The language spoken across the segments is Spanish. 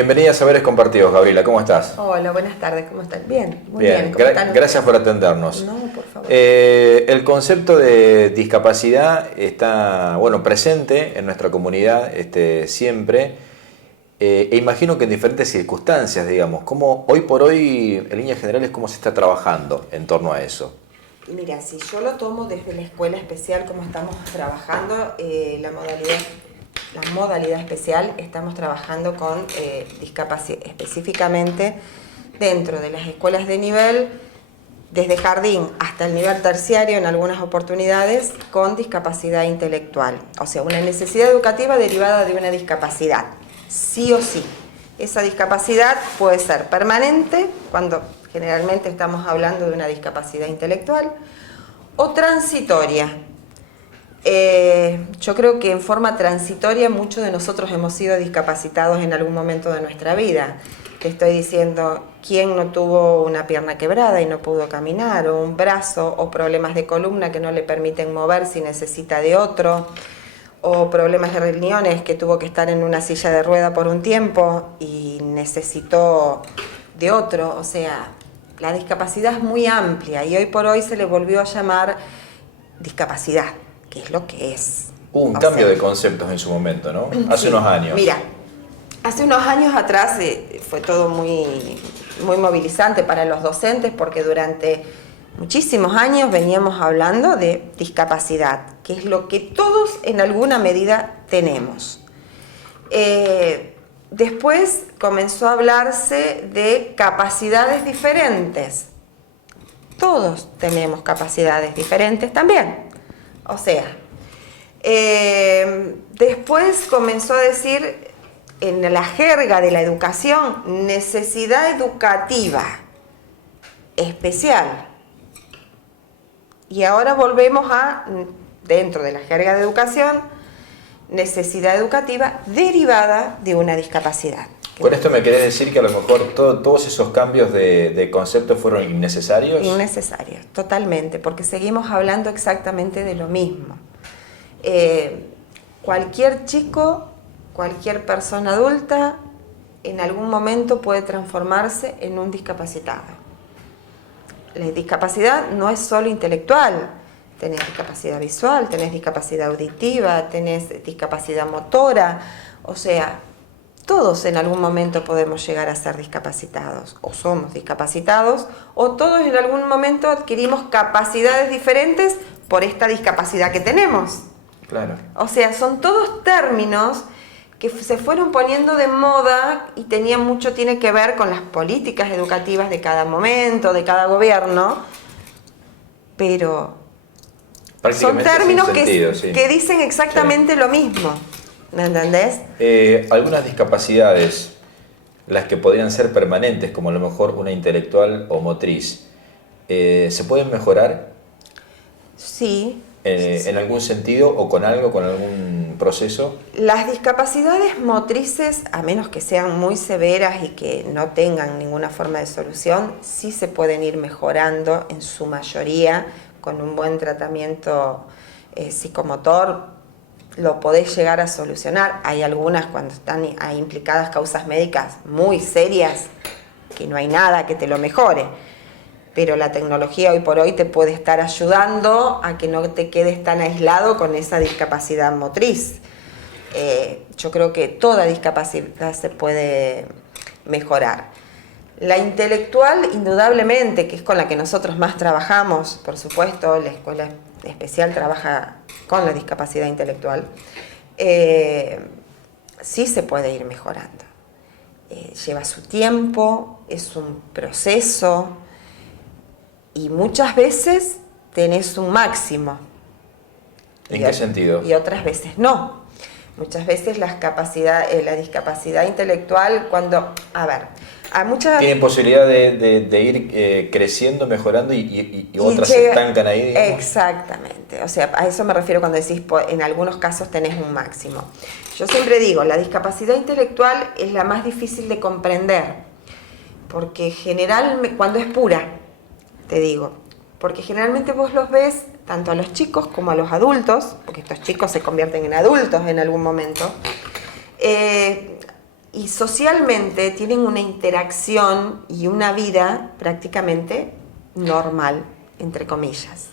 Bienvenida a Saberes Compartidos, Gabriela, ¿cómo estás? Hola, buenas tardes, ¿cómo están? Bien, muy Bien, bien. ¿Cómo están gracias por atendernos. No, por favor. El concepto de discapacidad está, presente en nuestra comunidad siempre, e imagino que en diferentes circunstancias, digamos. ¿Cómo hoy por hoy, en líneas generales, cómo se está trabajando en torno a eso? Mira, si yo lo tomo desde la escuela especial, como estamos trabajando, la modalidad especial, estamos trabajando con discapacidad, específicamente dentro de las escuelas de nivel, desde jardín hasta el nivel terciario en algunas oportunidades, con discapacidad intelectual. O sea, una necesidad educativa derivada de una discapacidad, sí o sí. Esa discapacidad puede ser permanente, cuando generalmente estamos hablando de una discapacidad intelectual, o transitoria. Yo creo que en forma transitoria muchos de nosotros hemos sido discapacitados en algún momento de nuestra vida. Te estoy diciendo, ¿quién no tuvo una pierna quebrada y no pudo caminar? O un brazo, o problemas de columna que no le permiten mover si necesita de otro, o problemas de riñones que tuvo que estar en una silla de rueda por un tiempo y necesitó de otro. O sea, la discapacidad es muy amplia y hoy por hoy se le volvió a llamar discapacidad, que es lo que es. Hubo un cambio de conceptos en su momento, ¿no? Hace unos años. Mira, hace unos años atrás fue todo muy movilizante para los docentes, porque durante muchísimos años veníamos hablando de discapacidad, que es lo que todos en alguna medida tenemos. Después comenzó a hablarse de capacidades diferentes. Todos tenemos capacidades diferentes también. O sea, después comenzó a decir, en la jerga de la educación, necesidad educativa especial. Y ahora volvemos a, dentro de la jerga de educación, necesidad educativa derivada de una discapacidad. ¿Con esto me querés decir que a lo mejor todos esos cambios de conceptos fueron innecesarios? Innecesarios, totalmente, porque seguimos hablando exactamente de lo mismo. Cualquier chico, cualquier persona adulta, en algún momento puede transformarse en un discapacitado. La discapacidad no es solo intelectual. Tenés discapacidad visual, tenés discapacidad auditiva, tenés discapacidad motora. O sea, todos en algún momento podemos llegar a ser discapacitados, o somos discapacitados, o todos en algún momento adquirimos capacidades diferentes por esta discapacidad que tenemos. Claro. O sea, son todos términos que se fueron poniendo de moda y tiene que ver con las políticas educativas de cada momento, de cada gobierno, pero son términos que dicen exactamente lo mismo, ¿me entendés? Algunas discapacidades, las que podrían ser permanentes, como a lo mejor una intelectual o motriz, ¿se pueden mejorar? Sí. ¿En algún sentido o con algún proceso? Las discapacidades motrices, a menos que sean muy severas y que no tengan ninguna forma de solución, sí se pueden ir mejorando en su mayoría con un buen tratamiento psicomotor. Lo podés llegar a solucionar. Hay algunas, cuando están implicadas causas médicas muy serias, que no hay nada que te lo mejore. Pero la tecnología hoy por hoy te puede estar ayudando a que no te quedes tan aislado con esa discapacidad motriz. Yo creo que toda discapacidad se puede mejorar. La intelectual, indudablemente, que es con la que nosotros más trabajamos, por supuesto, la escuela especial trabaja con la discapacidad intelectual, sí se puede ir mejorando. Lleva su tiempo, es un proceso, y muchas veces tenés un máximo. ¿En qué sentido? Y otras veces no. Muchas veces la discapacidad intelectual, tienen posibilidad de ir creciendo, mejorando y otras se estancan ahí, digamos. Exactamente. O sea, a eso me refiero cuando decís, en algunos casos tenés un máximo. Yo siempre digo, la discapacidad intelectual es la más difícil de comprender, porque cuando es pura, te digo, porque generalmente vos los ves tanto a los chicos como a los adultos, porque estos chicos se convierten en adultos en algún momento, y socialmente tienen una interacción y una vida prácticamente normal, entre comillas.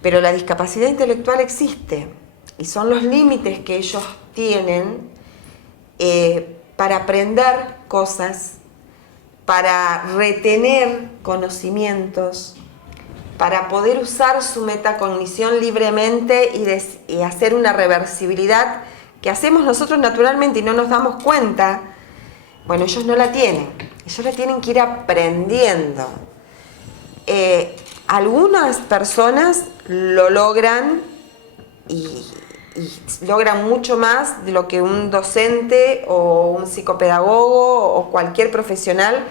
Pero la discapacidad intelectual existe y son los límites que ellos tienen para aprender cosas, para retener conocimientos, para poder usar su metacognición libremente y hacer una reversibilidad que hacemos nosotros naturalmente y no nos damos cuenta. Bueno, ellos no la tienen, ellos la tienen que ir aprendiendo. Algunas personas lo logran y logran mucho más de lo que un docente o un psicopedagogo o cualquier profesional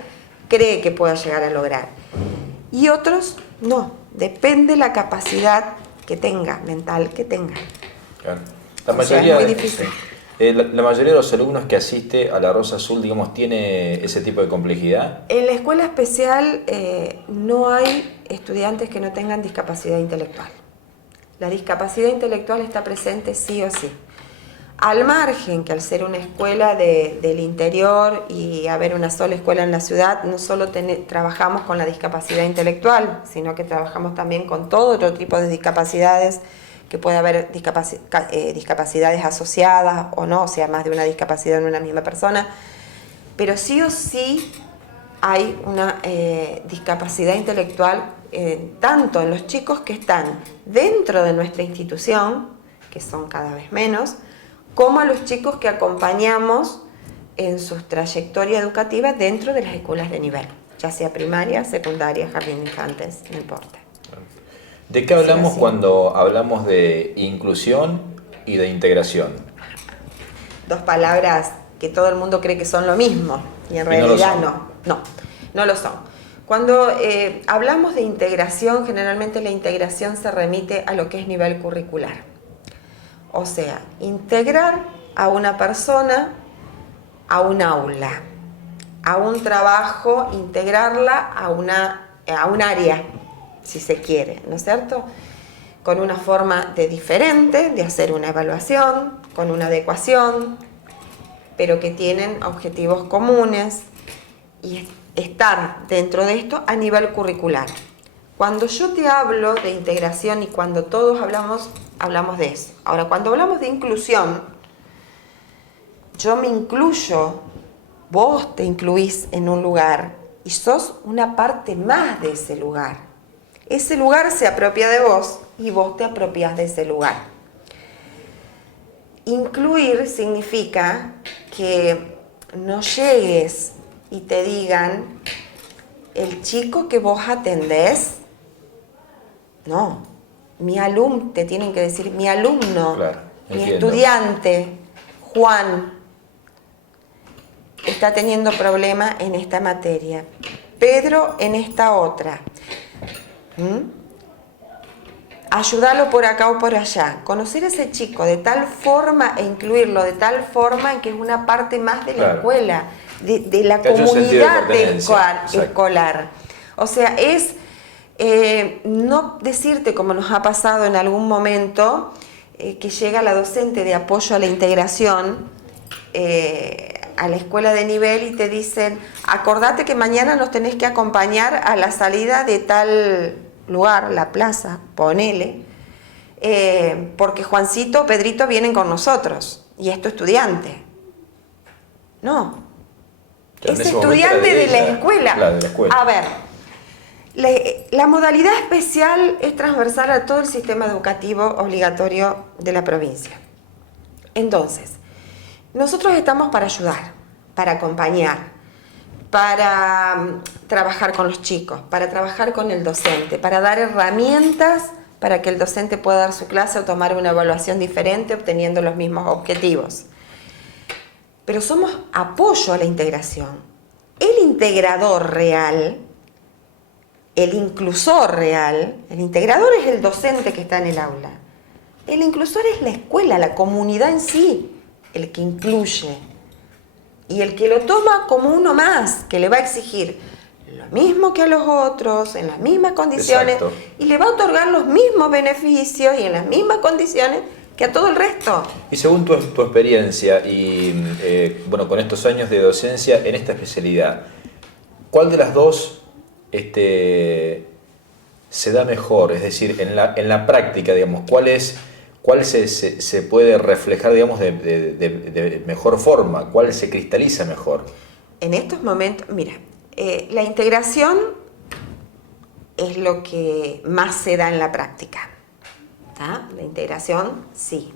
cree que pueda llegar a lograr. Y otros no, depende la capacidad que tenga, mental que tenga. Claro. La mayoría, es muy difícil. La mayoría de los alumnos que asiste a la Rosa Azul, digamos, ¿tiene ese tipo de complejidad? En la escuela especial no hay estudiantes que no tengan discapacidad intelectual. La discapacidad intelectual está presente sí o sí. Al margen que al ser una escuela del interior y haber una sola escuela en la ciudad, no solo trabajamos con la discapacidad intelectual, sino que trabajamos también con todo otro tipo de discapacidades, que puede haber discapacidades asociadas o no, o sea, más de una discapacidad en una misma persona, pero sí o sí hay una discapacidad intelectual tanto en los chicos que están dentro de nuestra institución, que son cada vez menos, como a los chicos que acompañamos en su trayectoria educativa dentro de las escuelas de nivel, ya sea primaria, secundaria, jardín de infantes, no importa. ¿De qué hablamos cuando hablamos de inclusión y de integración? Dos palabras que todo el mundo cree que son lo mismo y en realidad no lo son. Cuando hablamos de integración, generalmente la integración se remite a lo que es nivel curricular. O sea, integrar a una persona a un aula, a un trabajo, integrarla a un área, si se quiere, ¿no es cierto? Con una forma diferente de hacer una evaluación, con una adecuación, pero que tienen objetivos comunes y estar dentro de esto a nivel curricular. Cuando yo te hablo de integración y cuando todos hablamos de eso. Ahora, cuando hablamos de inclusión, yo me incluyo, vos te incluís en un lugar y sos una parte más de ese lugar. Ese lugar se apropia de vos y vos te apropias de ese lugar. Incluir significa que no llegues y te digan, el chico que vos atendés, no, mi alumno, te tienen que decir, mi alumno, claro, mi estudiante, Juan, está teniendo problemas en esta materia, Pedro en esta otra. Ayudarlo por acá o por allá, conocer a ese chico de tal forma e incluirlo de tal forma en que es una parte más de la escuela, de la comunidad escolar. O sea, es no decirte, como nos ha pasado en algún momento, que llega la docente de apoyo a la integración a la escuela de nivel y te dicen, acordate que mañana nos tenés que acompañar a la salida de tal lugar, la plaza, ponele, porque Juancito o Pedrito vienen con nosotros y es tu estudiante. No, es estudiante de la escuela. Claro, de la escuela. A ver, la modalidad especial es transversal a todo el sistema educativo obligatorio de la provincia. Entonces, nosotros estamos para ayudar, para acompañar, para trabajar con los chicos, para trabajar con el docente, para dar herramientas para que el docente pueda dar su clase o tomar una evaluación diferente obteniendo los mismos objetivos. Pero somos apoyo a la integración. El integrador real, el inclusor real, el integrador es el docente que está en el aula. El inclusor es la escuela, la comunidad en sí, el que incluye. Y el que lo toma como uno más, que le va a exigir lo mismo que a los otros, en las mismas condiciones, exacto, y le va a otorgar los mismos beneficios y en las mismas condiciones que a todo el resto. Y según tu experiencia y bueno, con estos años de docencia en esta especialidad, ¿cuál de las dos se da mejor? Es decir, en la práctica, digamos, ¿cuál se puede reflejar, digamos, de mejor forma? ¿Cuál se cristaliza mejor? En estos momentos, mira, la integración es lo que más se da en la práctica. ¿Tá? La integración, sí.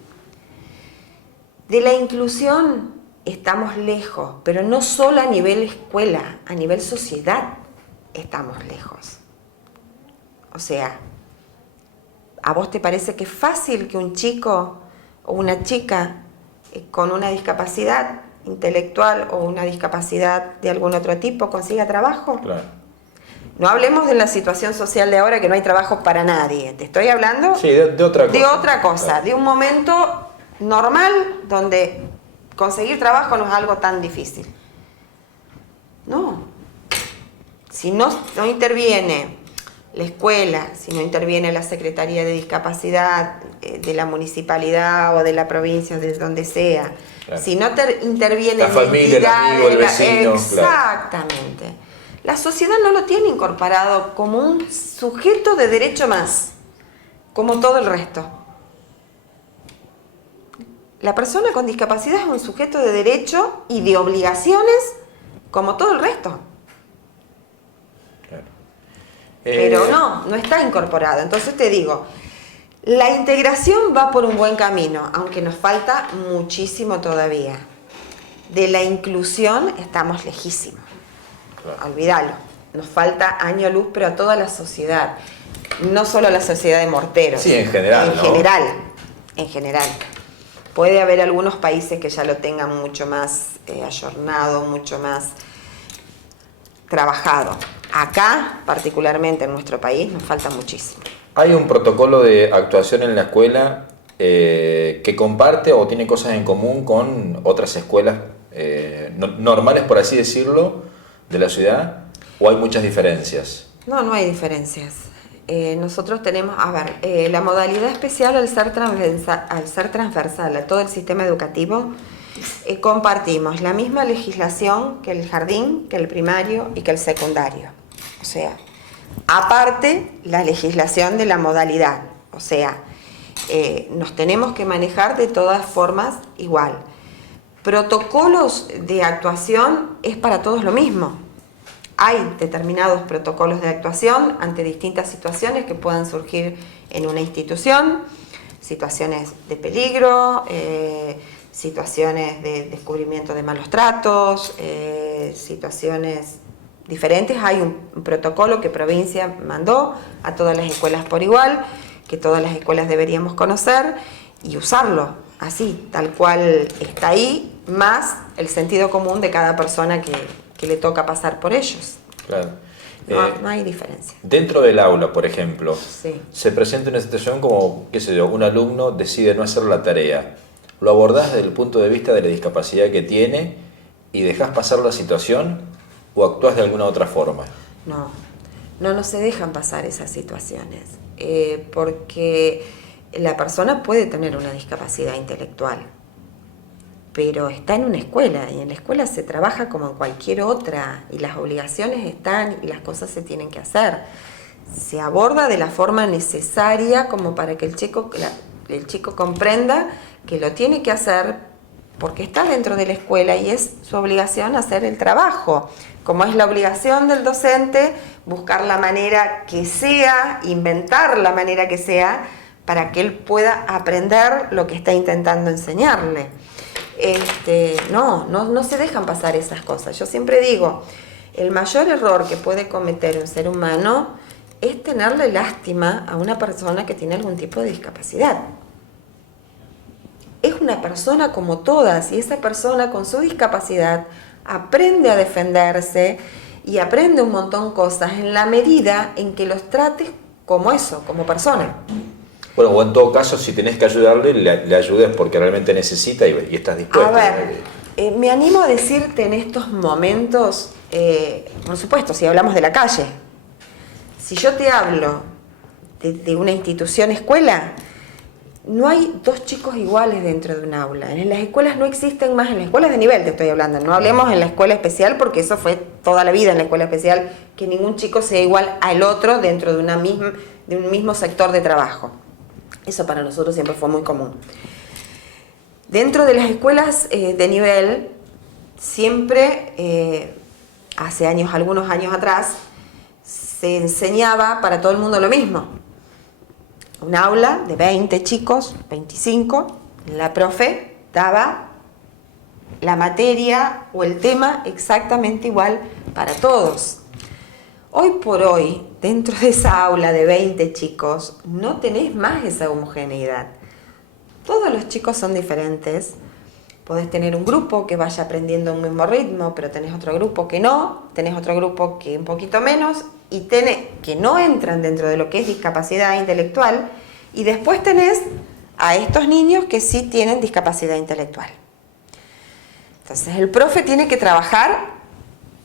De la inclusión estamos lejos, pero no solo a nivel escuela, a nivel sociedad estamos lejos. O sea, ¿a vos te parece que es fácil que un chico o una chica con una discapacidad intelectual o una discapacidad de algún otro tipo consiga trabajo? Claro. No hablemos de la situación social de ahora, que no hay trabajo para nadie. Te estoy hablando de otra cosa. De otra cosa, claro. De un momento normal donde conseguir trabajo no es algo tan difícil. No. Si no interviene la escuela, si no interviene la Secretaría de Discapacidad de la municipalidad o de la provincia, de donde sea, claro. Si no interviene la familia, el amigo, el vecino. Exactamente. Claro. La sociedad no lo tiene incorporado como un sujeto de derecho más, como todo el resto. La persona con discapacidad es un sujeto de derecho y de obligaciones como todo el resto. Claro. Pero no está incorporado. Entonces te digo, la integración va por un buen camino, aunque nos falta muchísimo todavía. De la inclusión estamos lejísimos. Claro. Olvídalo. Nos falta año luz, pero a toda la sociedad. No solo a la sociedad de morteros. Sí, en general. En general. Puede haber algunos países que ya lo tengan mucho más ayornado, mucho más trabajado. Acá, particularmente en nuestro país, nos falta muchísimo. ¿Hay un protocolo de actuación en la escuela que comparte o tiene cosas en común con otras escuelas normales, por así decirlo, de la ciudad? ¿O hay muchas diferencias? No hay diferencias. Nosotros tenemos, la modalidad especial al ser transversal a todo el sistema educativo, compartimos la misma legislación que el jardín, que el primario y que el secundario. O sea, aparte la legislación de la modalidad. O sea, nos tenemos que manejar de todas formas igual. Protocolos de actuación es para todos lo mismo. Hay determinados protocolos de actuación ante distintas situaciones que puedan surgir en una institución, situaciones de peligro, situaciones de descubrimiento de malos tratos, situaciones diferentes. Hay un protocolo que provincia mandó a todas las escuelas por igual, que todas las escuelas deberíamos conocer y usarlo así, tal cual está ahí, más el sentido común de cada persona que le toca pasar por ellos. Claro. No hay diferencia. Dentro del aula, por ejemplo, sí. Se presenta una situación como, qué sé yo, un alumno decide no hacer la tarea. ¿Lo abordás desde el punto de vista de la discapacidad que tiene y dejás pasar la situación o actuás de alguna otra forma? No se dejan pasar esas situaciones, porque la persona puede tener una discapacidad intelectual, pero está en una escuela y en la escuela se trabaja como en cualquier otra y las obligaciones están y las cosas se tienen que hacer. Se aborda de la forma necesaria como para que el chico comprenda que lo tiene que hacer porque está dentro de la escuela y es su obligación hacer el trabajo. Como es la obligación del docente, buscar la manera que sea, inventar la manera que sea para que él pueda aprender lo que está intentando enseñarle. No se dejan pasar esas cosas. Yo siempre digo, el mayor error que puede cometer un ser humano es tenerle lástima a una persona que tiene algún tipo de discapacidad. Es una persona como todas y esa persona con su discapacidad aprende a defenderse y aprende un montón de cosas en la medida en que los trates como eso, como persona. Bueno, o en todo caso, si tenés que ayudarle, le ayudes porque realmente necesita y estás dispuesto. A ver, me animo a decirte en estos momentos, por supuesto, si hablamos de la calle, si yo te hablo de una institución escuela, no hay dos chicos iguales dentro de un aula. En las escuelas no existen más, en las escuelas de nivel te estoy hablando, no hablemos en la escuela especial porque eso fue toda la vida en la escuela especial, que ningún chico sea igual al otro dentro de un mismo sector de trabajo. Eso para nosotros siempre fue muy común. Dentro de las escuelas de nivel, siempre, hace años, algunos años atrás, se enseñaba para todo el mundo lo mismo. Un aula de 20 chicos, 25, la profe daba la materia o el tema exactamente igual para todos. Hoy por hoy, dentro de esa aula de 20 chicos, no tenés más esa homogeneidad. Todos los chicos son diferentes. Podés tener un grupo que vaya aprendiendo un mismo ritmo, pero tenés otro grupo que no, tenés otro grupo que un poquito menos, y tenés que no entran dentro de lo que es discapacidad intelectual, y después tenés a estos niños que sí tienen discapacidad intelectual. Entonces el profe tiene que trabajar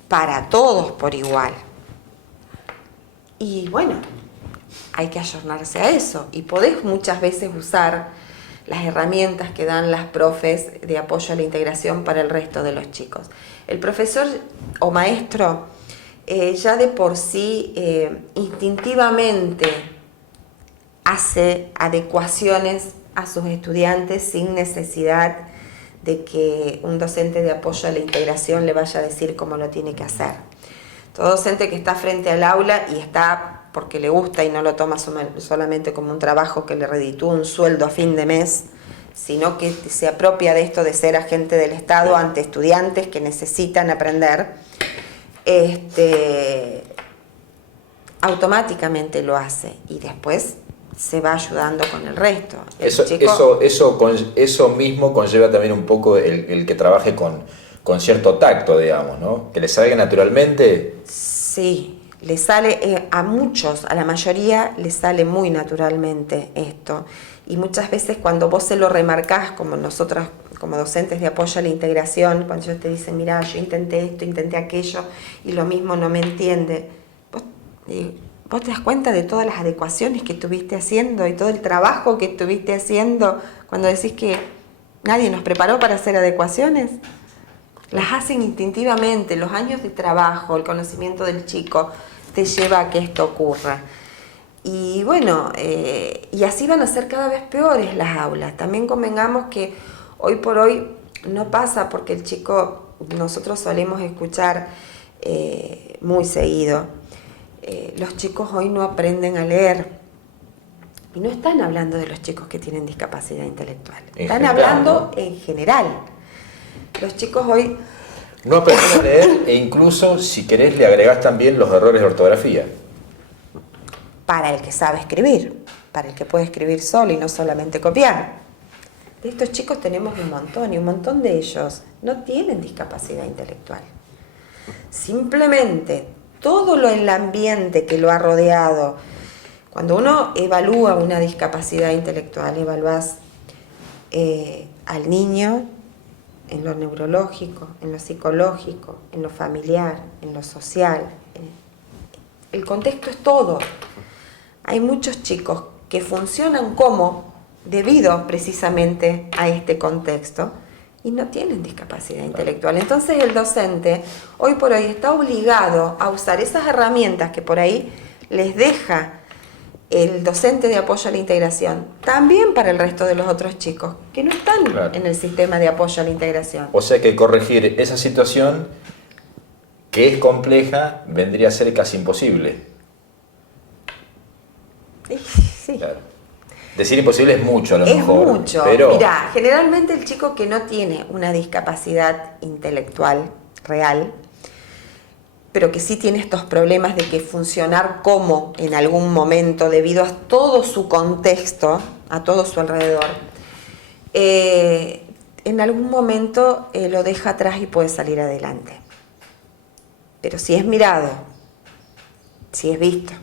para todos por igual. Y bueno, hay que ayornarse a eso, y podés muchas veces usar las herramientas que dan las profes de apoyo a la integración para el resto de los chicos. El profesor o maestro ya de por sí instintivamente hace adecuaciones a sus estudiantes sin necesidad de que un docente de apoyo a la integración le vaya a decir cómo lo tiene que hacer. Todo docente que está frente al aula y está porque le gusta y no lo toma solamente como un trabajo que le reditúa un sueldo a fin de mes, sino que se apropia de esto de ser agente del Estado ante estudiantes que necesitan aprender, automáticamente lo hace y después se va ayudando con el resto. Eso mismo conlleva también un poco el que trabaje con cierto tacto, digamos, ¿no? Que le salga naturalmente. Sí. Le sale, a muchos, a la mayoría, les sale muy naturalmente esto. Y muchas veces cuando vos se lo remarcás, como nosotros, como docentes de apoyo a la integración, cuando ellos te dicen, mirá, yo intenté esto, intenté aquello, y lo mismo no me entiende, vos te das cuenta de todas las adecuaciones que estuviste haciendo y todo el trabajo que estuviste haciendo cuando decís que nadie nos preparó para hacer adecuaciones. Las hacen instintivamente, los años de trabajo, el conocimiento del chico te lleva a que esto ocurra. Y bueno, y así van a ser cada vez peores las aulas. También convengamos que hoy por hoy no pasa porque el chico, nosotros solemos escuchar muy seguido, los chicos hoy no aprenden a leer. Y no están hablando de los chicos que tienen discapacidad intelectual, están hablando en general. Los chicos hoy no aprenden a leer e incluso, si querés, le agregás también los errores de ortografía. Para el que sabe escribir, para el que puede escribir solo y no solamente copiar. De estos chicos tenemos un montón y un montón de ellos no tienen discapacidad intelectual. Simplemente todo el ambiente que lo ha rodeado. Cuando uno evalúa una discapacidad intelectual, evalúas al niño en lo neurológico, en lo psicológico, en lo familiar, en lo social. El contexto es todo. Hay muchos chicos que funcionan debido precisamente a este contexto y no tienen discapacidad intelectual. Entonces el docente hoy por hoy está obligado a usar esas herramientas que por ahí les deja el docente de apoyo a la integración, también para el resto de los otros chicos que no están en el sistema de apoyo a la integración. O sea que corregir esa situación, que es compleja, vendría a ser casi imposible. Sí. Claro. Decir imposible es mucho, a lo mejor. Es mucho. Pero... Mirá, generalmente el chico que no tiene una discapacidad intelectual real, pero que sí tiene estos problemas de que funcionar como en algún momento, debido a todo su contexto, a todo su alrededor, en algún momento lo deja atrás y puede salir adelante. Pero si es mirado, si es visto,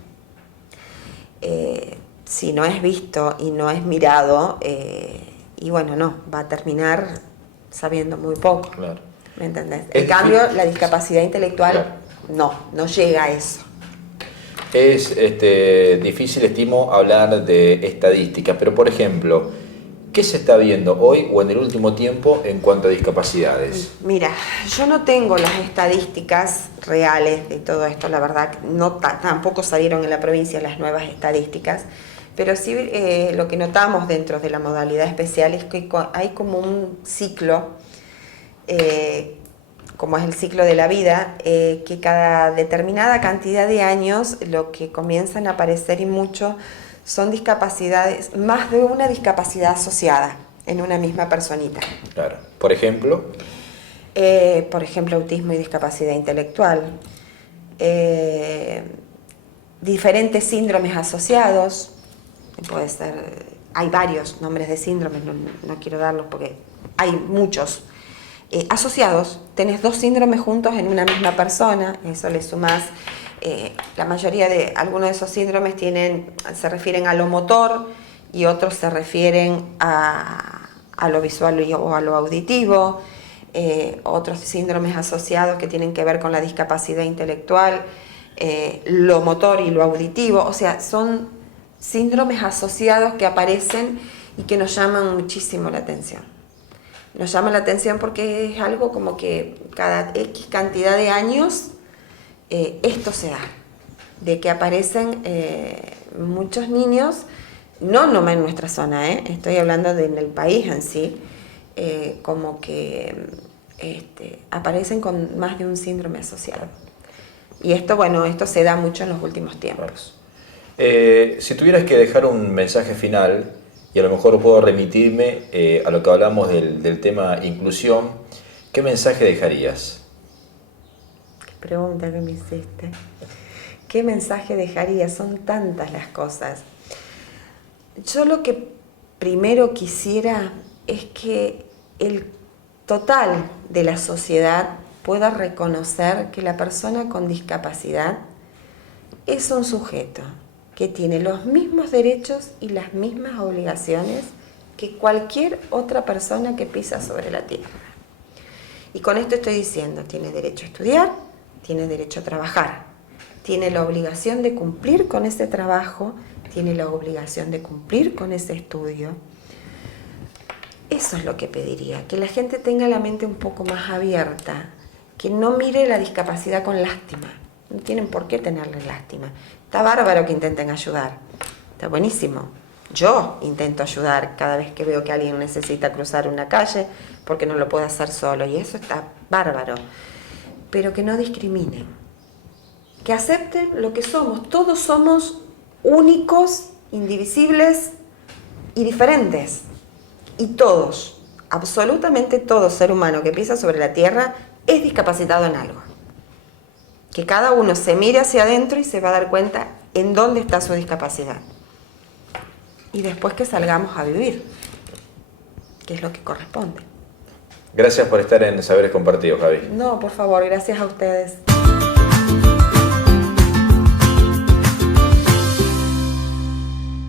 si no es visto y no es mirado, y bueno, no, va a terminar sabiendo muy poco. Claro. ¿Me entendés? En cambio, la discapacidad intelectual... Claro. No llega a eso. Es difícil, estimo, hablar de estadísticas, pero por ejemplo, ¿Qué se está viendo hoy o en el último tiempo en cuanto a discapacidades? Mira, yo no tengo las estadísticas reales de todo esto, la verdad, no tampoco salieron en la provincia las nuevas estadísticas, pero sí lo que notamos dentro de la modalidad especial es que hay como un ciclo, como es el ciclo de la vida, que cada determinada cantidad de años lo que comienzan a aparecer y mucho son discapacidades, más de una discapacidad asociada en una misma personita. Claro. Por ejemplo, autismo y discapacidad intelectual. Diferentes síndromes asociados. Puede ser, hay varios nombres de síndromes, no quiero darlos porque hay muchos. Asociados, tenés 2 síndromes juntos en una misma persona, eso le sumás. La mayoría de algunos de esos síndromes se refieren a lo motor y otros se refieren a lo visual o a lo auditivo. Otros síndromes asociados que tienen que ver con la discapacidad intelectual, lo motor y lo auditivo. O sea, son síndromes asociados que aparecen y que nos llaman muchísimo la atención. Nos llama la atención porque es algo como que cada X cantidad de años esto se da, de que aparecen muchos niños, no nomás en nuestra zona, estoy hablando en el país en sí, como que aparecen con más de un síndrome asociado. Y esto se da mucho en los últimos tiempos. Si tuvieras que dejar un mensaje final, y a lo mejor puedo remitirme a lo que hablamos del tema inclusión, ¿qué mensaje dejarías? Qué pregunta que me hiciste. ¿Qué mensaje dejaría? Son tantas las cosas. Yo lo que primero quisiera es que el total de la sociedad pueda reconocer que la persona con discapacidad es un sujeto que tiene los mismos derechos y las mismas obligaciones que cualquier otra persona que pisa sobre la tierra. Y con esto estoy diciendo, tiene derecho a estudiar, tiene derecho a trabajar, tiene la obligación de cumplir con ese trabajo, tiene la obligación de cumplir con ese estudio. Eso es lo que pediría, que la gente tenga la mente un poco más abierta, que no mire la discapacidad con lástima. No tienen por qué tenerle lástima. Está bárbaro que intenten ayudar, está buenísimo. Yo intento ayudar cada vez que veo que alguien necesita cruzar una calle porque no lo puede hacer solo, y eso está bárbaro. Pero que no discriminen, que acepten lo que somos. Todos somos únicos, indivisibles y diferentes. Y todos, absolutamente todo ser humano que pisa sobre la tierra es discapacitado en algo. Que cada uno se mire hacia adentro y se va a dar cuenta en dónde está su discapacidad. Y después que salgamos a vivir, que es lo que corresponde. Gracias por estar en Saberes Compartidos, Javi. No, por favor, gracias a ustedes.